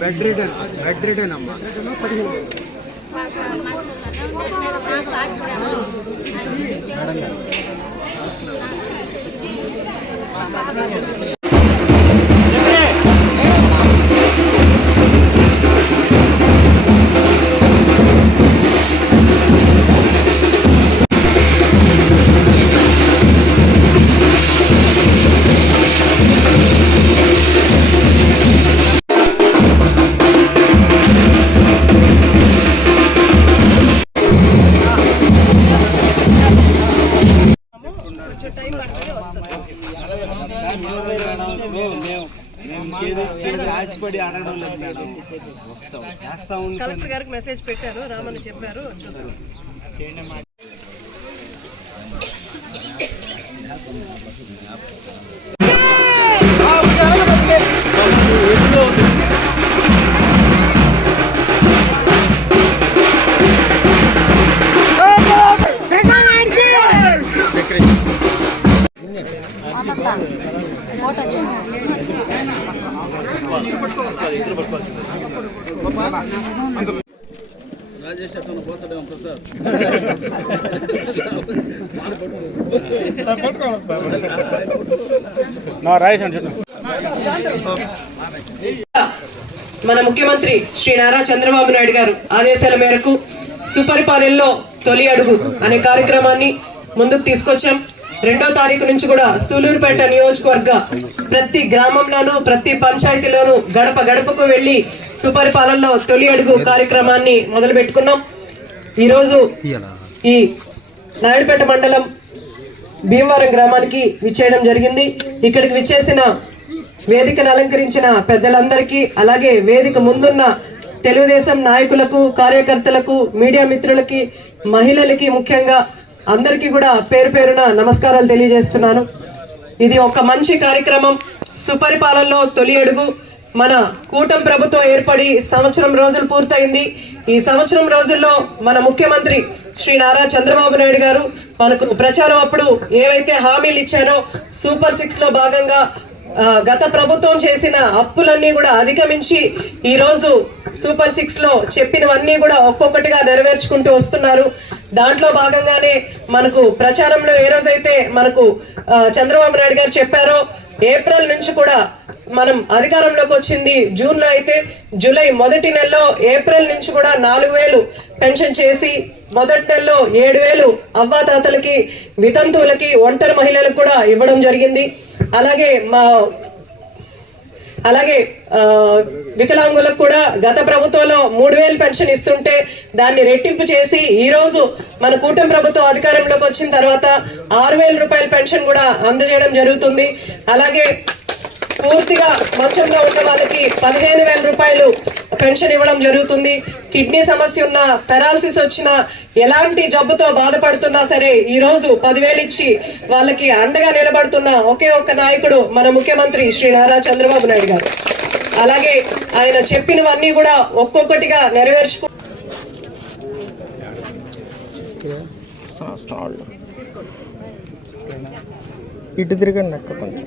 Bed return bed return అమ్మా. Madam అడగడం లేదు మేడం వస్తాం కలెక్టర్ గారికి మెసేజ్ పెట్టారు రామని చెప్పారు చూద్దాం. రాజేష్ అతను ప్రసాద్ మన ముఖ్యమంత్రి శ్రీ నారా చంద్రబాబు నాయుడు గారు ఆదేశాల మేరకు సుపరిపాలనలో తొలి అడుగు అనే కార్యక్రమాన్ని ముందుకు తీసుకొచ్చాం. రెండో తారీఖు నుంచి కూడా సూలూరుపేట నియోజకవర్గ ప్రతి గ్రామంలోనూ ప్రతి పంచాయతీలోనూ గడప గడపకు వెళ్ళి సుపరిపాలనలో తొలి అడుగు కార్యక్రమాన్ని మొదలు పెట్టుకున్నాం ఈరోజు ఈ నాయుడుపేట మండలం భీమవరం గ్రామానికి విచ్చేయడం జరిగింది. ఇక్కడికి విచ్చేసిన వేదికను అలంకరించిన పెద్దలందరికీ అలాగే వేదిక ముందున్న తెలుగుదేశం నాయకులకు కార్యకర్తలకు మీడియా మిత్రులకి మహిళలకి ముఖ్యంగా అందరికీ కూడా పేరు పేరున నమస్కారాలు తెలియజేస్తున్నాను. ఇది ఒక మంచి కార్యక్రమం. సుపరిపాలనలో తొలి అడుగు. మన కూటం ప్రభుత్వం ఏర్పడి సంవత్సరం రోజులు పూర్తయింది. ఈ సంవత్సరం రోజుల్లో మన ముఖ్యమంత్రి శ్రీ నారా చంద్రబాబు నాయుడు గారు మనకు ప్రచారం అప్పుడు ఏవైతే హామీలు ఇచ్చారో సూపర్ సిక్స్లో భాగంగా గత ప్రభుత్వం చేసిన అప్పులన్నీ కూడా అధిగమించి ఈరోజు సూపర్ సిక్స్లో చెప్పినవన్నీ కూడా ఒక్కొక్కటిగా నెరవేర్చుకుంటూ వస్తున్నారు. దాంట్లో భాగంగానే మనకు ప్రచారంలో ఏ రోజైతే మనకు చంద్రబాబు నాయుడు గారు చెప్పారో ఏప్రిల్ నుంచి కూడా మనం అధికారంలోకి వచ్చింది జూన్లో అయితే జూలై మొదటి నెలలో ఏప్రిల్ నుంచి కూడా నాలుగు వేలు పెన్షన్ చేసి మొదటి నెలలో ఏడు వేలు అవ్వాతాతలకి వితంతువులకి ఒంటరి మహిళలకు కూడా ఇవ్వడం జరిగింది. అలాగే మా అలాగే వికలాంగులకు కూడా గత ప్రభుత్వంలో మూడు వేలు పెన్షన్ ఇస్తుంటే దాన్ని రెట్టింపు చేసి ఈ రోజు మన కూటమి ప్రభుత్వం అధికారంలోకి వచ్చిన తర్వాత ఆరు వేల రూపాయల పెన్షన్ కూడా అందజేయడం జరుగుతుంది. అలాగే పూర్తిగా మంచంలో ఉన్న వాళ్ళకి పదిహేను వేల రూపాయలు పెన్షన్ ఇవ్వడం జరుగుతుంది. కిడ్నీ సమస్య ఉన్న పెరాలసిస్ వచ్చిన ఎలాంటి జబ్బుతో బాధపడుతున్నా సరే ఈ రోజు పదివేలు ఇచ్చి వాళ్ళకి అండగా నిలబడుతున్న ఒకే ఒక్క నాయకుడు మన ముఖ్యమంత్రి శ్రీ నారా చంద్రబాబు నాయుడు గారు. అలాగే ఆయన చెప్పినవన్నీ కూడా ఒక్కొక్కటిగా నెరవేర్చుకు ఇటు తిరగండి అక్క కొంచెం.